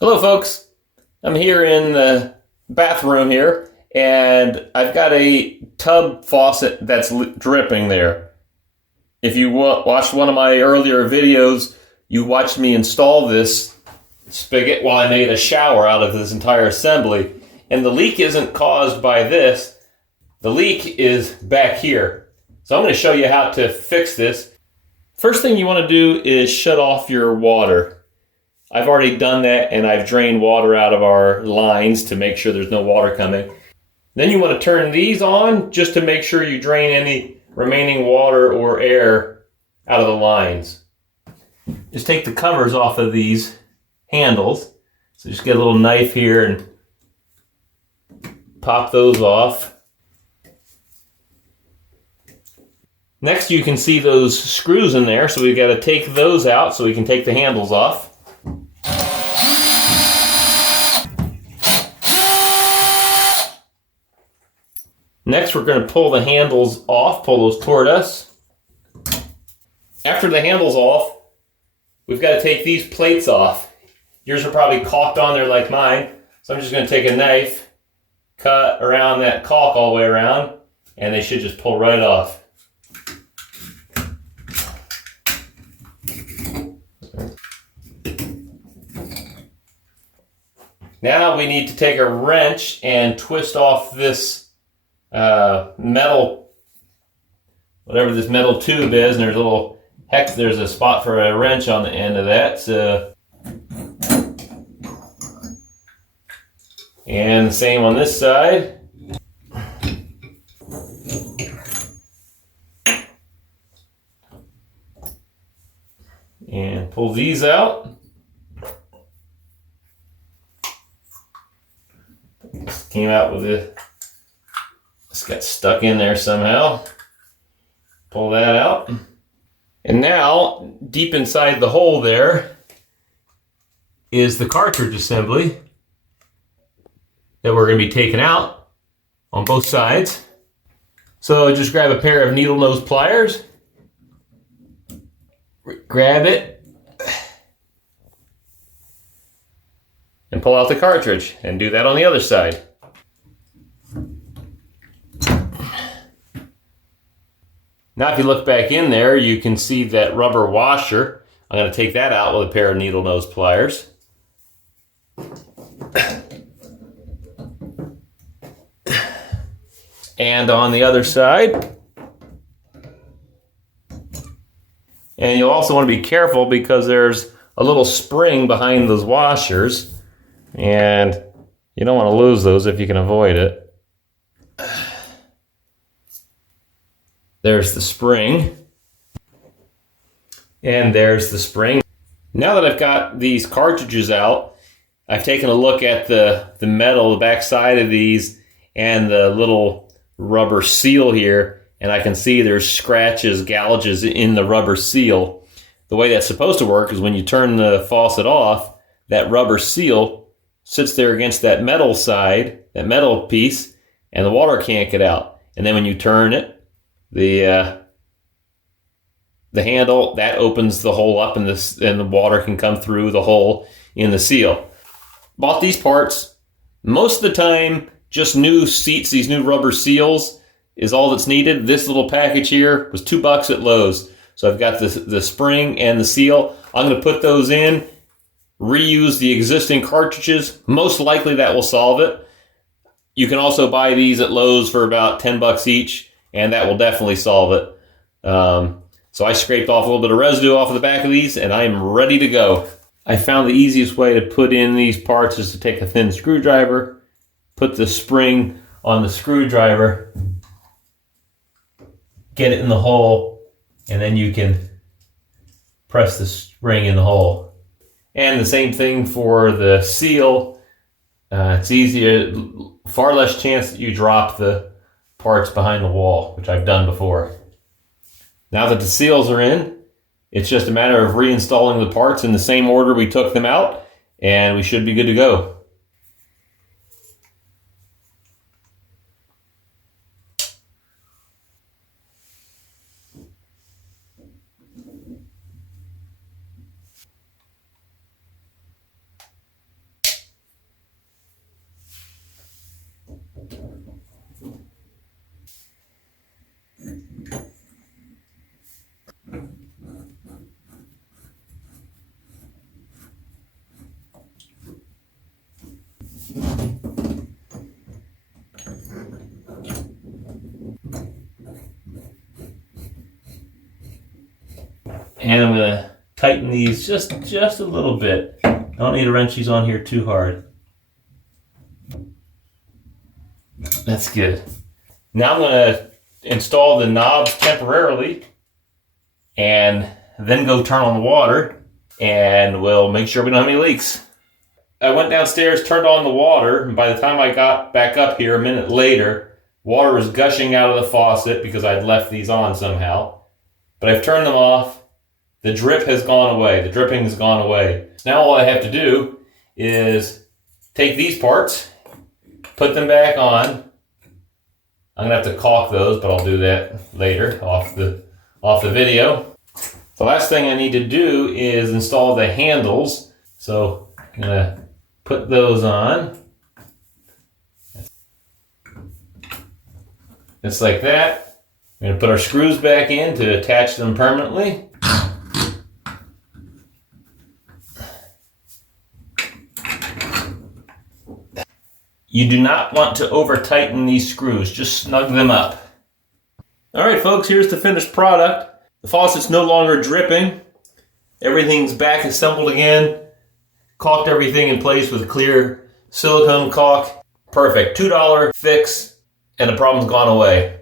Hello folks, I'm here in the bathroom here and I've got a tub faucet that's dripping there. If you watched one of my earlier videos, you watched me install this spigot while I made a shower out of this entire assembly. And the leak isn't caused by this, the leak is back here. So I'm going to show you how to fix this. First thing you want to do is shut off your water. I've already done that and I've drained water out of our lines to make sure there's no water coming. Then you want to turn these on just to make sure you drain any remaining water or air out of the lines. Just take the covers off of these handles. So just get a little knife here and pop those off. Next you can see those screws in there, so we've got to take those out so we can take the handles off. Next, we're going to pull the handles off, pull those toward us. After the handle's off, we've got to take these plates off. Yours are probably caulked on there like mine, so I'm just going to take a knife, cut around that caulk all the way around, and they should just pull right off. Now we need to take a wrench and twist off this metal, whatever this metal tube is, and there's a little hex, there's a spot for a wrench on the end of that. And the same on this side. And pull these out. Came out with it. It's got stuck in there somehow. Pull that out. And now, deep inside the hole there is the cartridge assembly that we're going to be taking out on both sides. So just grab a pair of needle nose pliers, grab it, and pull out the cartridge, and do that on the other side. Now if you look back in there, you can see that rubber washer. I'm going to take that out with a pair of needle nose pliers. And on the other side. And you'll also want to be careful because there's a little spring behind those washers. And you don't want to lose those if you can avoid it. There's the spring. And there's the spring. Now that I've got these cartridges out, I've taken a look at the metal, the back side of these, and the little rubber seal here, and I can see there's scratches, gouges in the rubber seal. The way that's supposed to work is when you turn the faucet off, that rubber seal sits there against that metal side, that metal piece, and the water can't get out. And then when you turn it, the handle, that opens the hole up, and the water can come through the hole in the seal. Bought these parts. Most of the time, just new seats, these new rubber seals is all that's needed. This little package here was $2 at Lowe's. So I've got the spring and the seal. I'm going to put those in, reuse the existing cartridges. Most likely that will solve it. You can also buy these at Lowe's for about $10 each, and that will definitely solve it. So I scraped off a little bit of residue off of the back of these, and I am ready to go. I found the easiest way to put in these parts is to take a thin screwdriver, put the spring on the screwdriver, get it in the hole, and then you can press the spring in the hole. And the same thing for the seal. It's easier, far less chance that you drop the parts behind the wall, which I've done before. Now that the seals are in, it's just a matter of reinstalling the parts in the same order we took them out, and we should be good to go. And I'm going to tighten these just a little bit. I don't need to wrench these on here too hard. That's good. Now I'm going to install the knobs temporarily and then go turn on the water, and we'll make sure we don't have any leaks. I went downstairs, turned on the water, and by the time I got back up here a minute later, water was gushing out of the faucet because I'd left these on somehow. But I've turned them off. The drip has gone away. The dripping has gone away. So now all I have to do is take these parts, put them back on. I'm going to have to caulk those, but I'll do that later off the video. The last thing I need to do is install the handles. So I'm going to put those on. Just like that. We're going to put our screws back in to attach them permanently. You do not want to over tighten these screws, just snug them up. Alright folks, here's the finished product. The faucet's no longer dripping. Everything's back assembled again. Caulked everything in place with clear silicone caulk. Perfect. $2 fix and the problem's gone away.